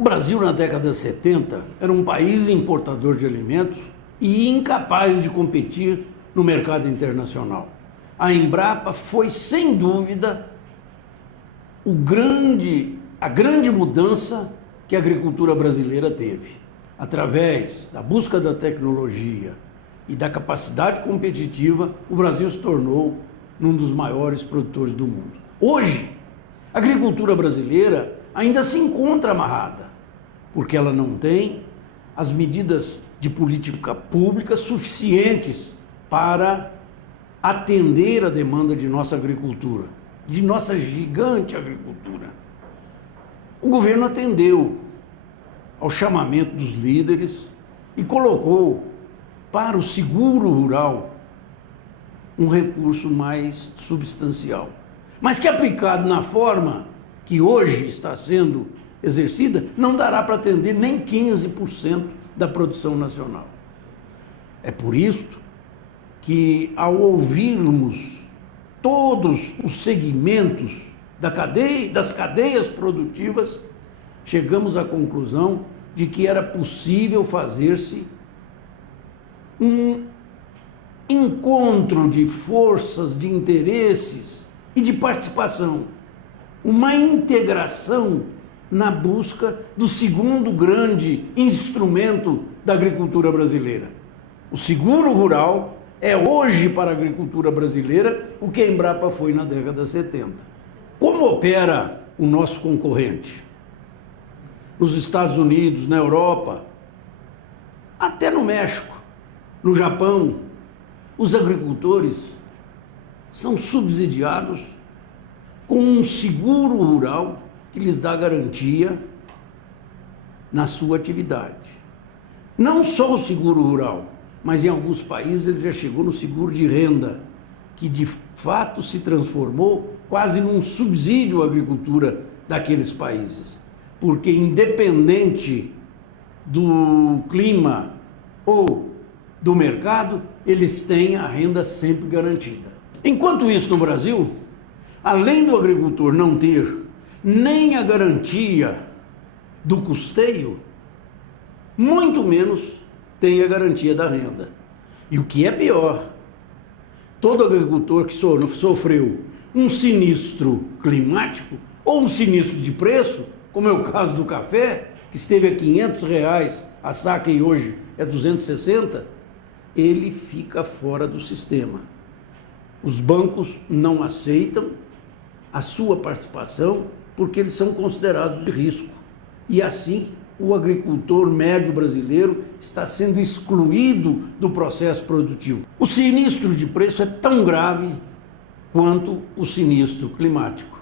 O Brasil, na década de 70, era um país importador de alimentos e incapaz de competir no mercado internacional. A Embrapa foi, sem dúvida, a grande mudança que a agricultura brasileira teve. Através da busca da tecnologia e da capacidade competitiva, o Brasil se tornou um dos maiores produtores do mundo. Hoje, a agricultura brasileira ainda se encontra amarrada, porque ela não tem as medidas de política pública suficientes para atender a demanda de nossa agricultura, de nossa gigante agricultura. O governo atendeu ao chamamento dos líderes e colocou para o seguro rural um recurso mais substancial, mas que aplicado na forma que hoje está sendo exercida, não dará para atender nem 15% da produção nacional. É por isso que, ao ouvirmos todos os segmentos das cadeias produtivas, chegamos à conclusão de que era possível fazer-se um encontro de forças, de interesses e de participação, uma integração na busca do segundo grande instrumento da agricultura brasileira. O seguro rural é hoje para a agricultura brasileira o que a Embrapa foi na década de 70. Como opera o nosso concorrente? Nos Estados Unidos, na Europa, até no México, no Japão, os agricultores são subsidiados com um seguro rural que lhes dá garantia na sua atividade. Não só o seguro rural, mas em alguns países ele já chegou no seguro de renda, que de fato se transformou quase num subsídio à agricultura daqueles países. Porque independente do clima ou do mercado, eles têm a renda sempre garantida. Enquanto isso, no Brasil, além do agricultor não ter nem a garantia do custeio, muito menos tem a garantia da renda. E o que é pior, todo agricultor que sofreu um sinistro climático ou um sinistro de preço, como é o caso do café, que esteve a R$500 a saca e hoje é 260, ele fica fora do sistema. Os bancos não aceitam a sua participação porque eles são considerados de risco. E assim, o agricultor médio brasileiro está sendo excluído do processo produtivo. O sinistro de preço é tão grave quanto o sinistro climático.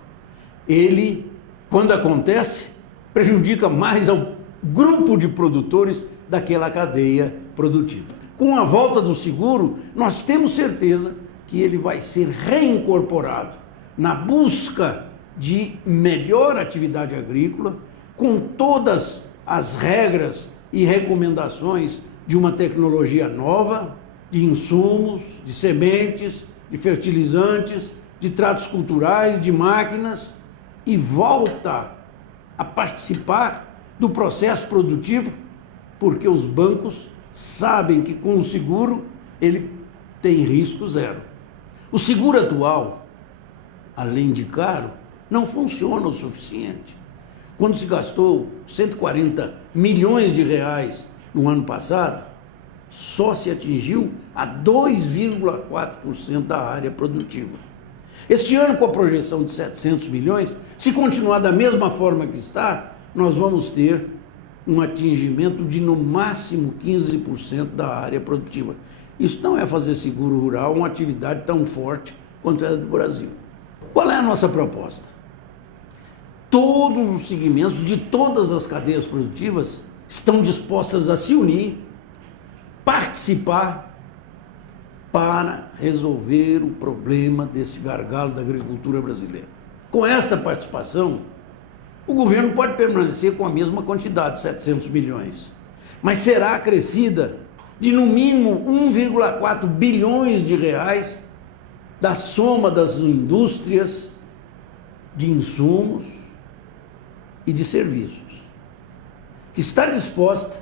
Ele, quando acontece, prejudica mais ao grupo de produtores daquela cadeia produtiva. Com a volta do seguro, nós temos certeza que ele vai ser reincorporado na busca de melhor atividade agrícola, com todas as regras e recomendações de uma tecnologia nova, de insumos, de sementes, de fertilizantes, de tratos culturais, de máquinas, e volta a participar do processo produtivo, porque os bancos sabem que com o seguro ele tem risco zero. O seguro atual, além de caro, não funciona o suficiente. Quando se gastou 140 milhões de reais no ano passado, só se atingiu a 2,4% da área produtiva. Este ano, com a projeção de 700 milhões, se continuar da mesma forma que está, nós vamos ter um atingimento de no máximo 15% da área produtiva. Isso não é fazer seguro rural uma atividade tão forte quanto é a do Brasil. Qual é a nossa proposta? Todos os segmentos de todas as cadeias produtivas estão dispostas a se unir, participar para resolver o problema deste gargalo da agricultura brasileira. Com esta participação, o governo pode permanecer com a mesma quantidade, 700 milhões, mas será acrescida de no mínimo 1,4 bilhões de reais da soma das indústrias de insumos e de serviços. que está disposta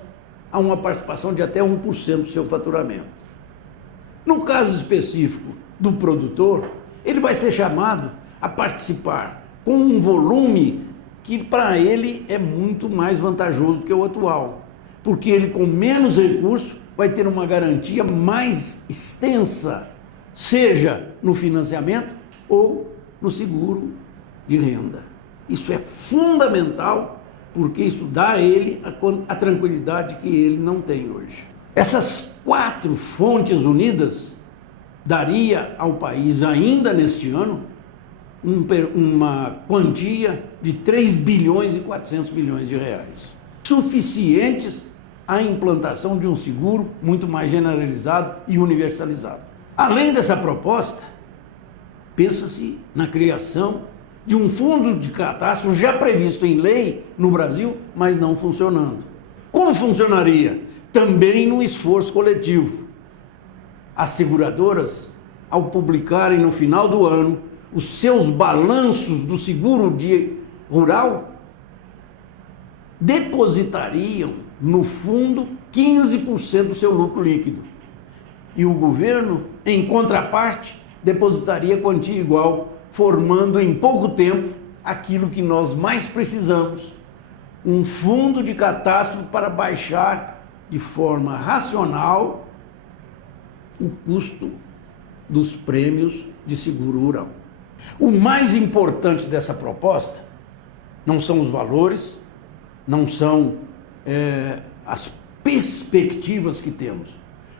a uma participação de até 1% do seu faturamento. No caso específico do produtor, ele vai ser chamado a participar com um volume que para ele é muito mais vantajoso do que o atual, porque ele com menos recurso vai ter uma garantia mais extensa, seja no financiamento ou no seguro de renda. Isso é fundamental, porque isso dá a ele a tranquilidade que ele não tem hoje. Essas 4 fontes unidas daria ao país ainda neste ano uma quantia de 3 bilhões e 400 milhões de reais, suficientes à implantação de um seguro muito mais generalizado e universalizado. Além dessa proposta, pensa-se na criação de um fundo de catastro já previsto em lei no Brasil, mas não funcionando. Como funcionaria? Também no esforço coletivo. As seguradoras, ao publicarem no final do ano os seus balanços do seguro rural, depositariam no fundo 15% do seu lucro líquido. E o governo, em contraparte, depositaria quantia igual, formando em pouco tempo aquilo que nós mais precisamos, um fundo de catástrofe para baixar de forma racional o custo dos prêmios de seguro rural. O mais importante dessa proposta não são os valores, não são as perspectivas que temos.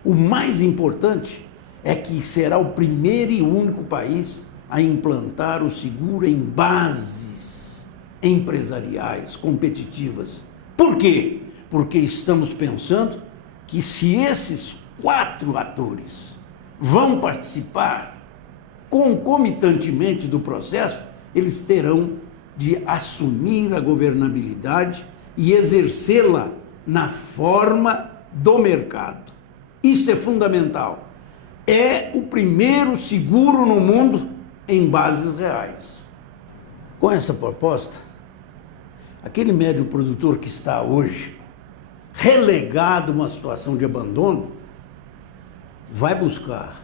O mais importante é que será o primeiro e único país a implantar o seguro em bases empresariais, competitivas. Por quê? Porque estamos pensando que se esses 4 atores vão participar concomitantemente do processo, eles terão de assumir a governabilidade e exercê-la na forma do mercado. Isso é fundamental. É o primeiro seguro no mundo em bases reais. Com essa proposta, aquele médio produtor que está hoje relegado a uma situação de abandono vai buscar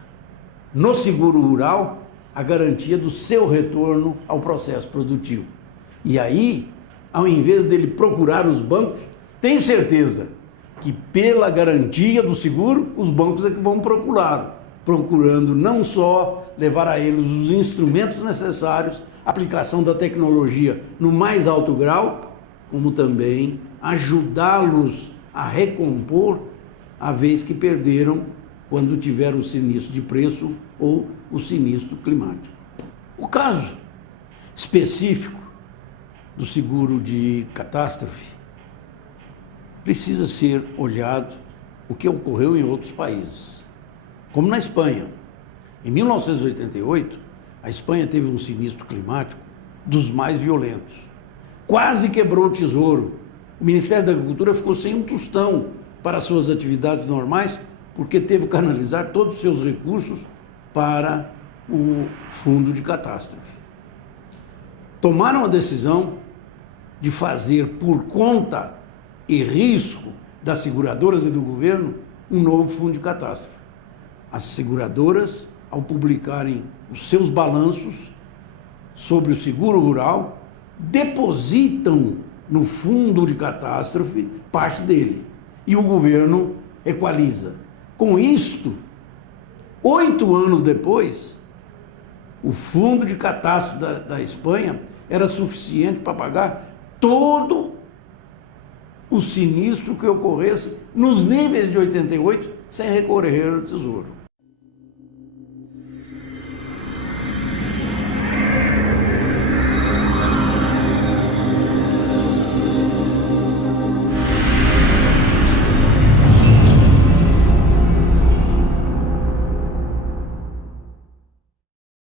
no seguro rural a garantia do seu retorno ao processo produtivo. E aí, ao invés dele procurar os bancos, tenho certeza que pela garantia do seguro, os bancos é que vão procurando não só levar a eles os instrumentos necessários, aplicação da tecnologia no mais alto grau, como também ajudá-los a recompor a vez que perderam quando tiveram o sinistro de preço ou o sinistro climático. O caso específico do seguro de catástrofe precisa ser olhado o que ocorreu em outros países, como na Espanha. Em 1988, a Espanha teve um sinistro climático dos mais violentos. Quase quebrou o tesouro. O Ministério da Agricultura ficou sem um tostão para suas atividades normais, porque teve que canalizar todos os seus recursos para o fundo de catástrofe. Tomaram a decisão de fazer, por conta e risco das seguradoras e do governo, um novo fundo de catástrofe. As seguradoras, ao publicarem os seus balanços sobre o seguro rural, depositam no fundo de catástrofe parte dele. E o governo equaliza. Com isto, 8 anos depois, o fundo de catástrofe da Espanha era suficiente para pagar todo o sinistro que ocorresse nos níveis de 88 sem recorrer ao tesouro.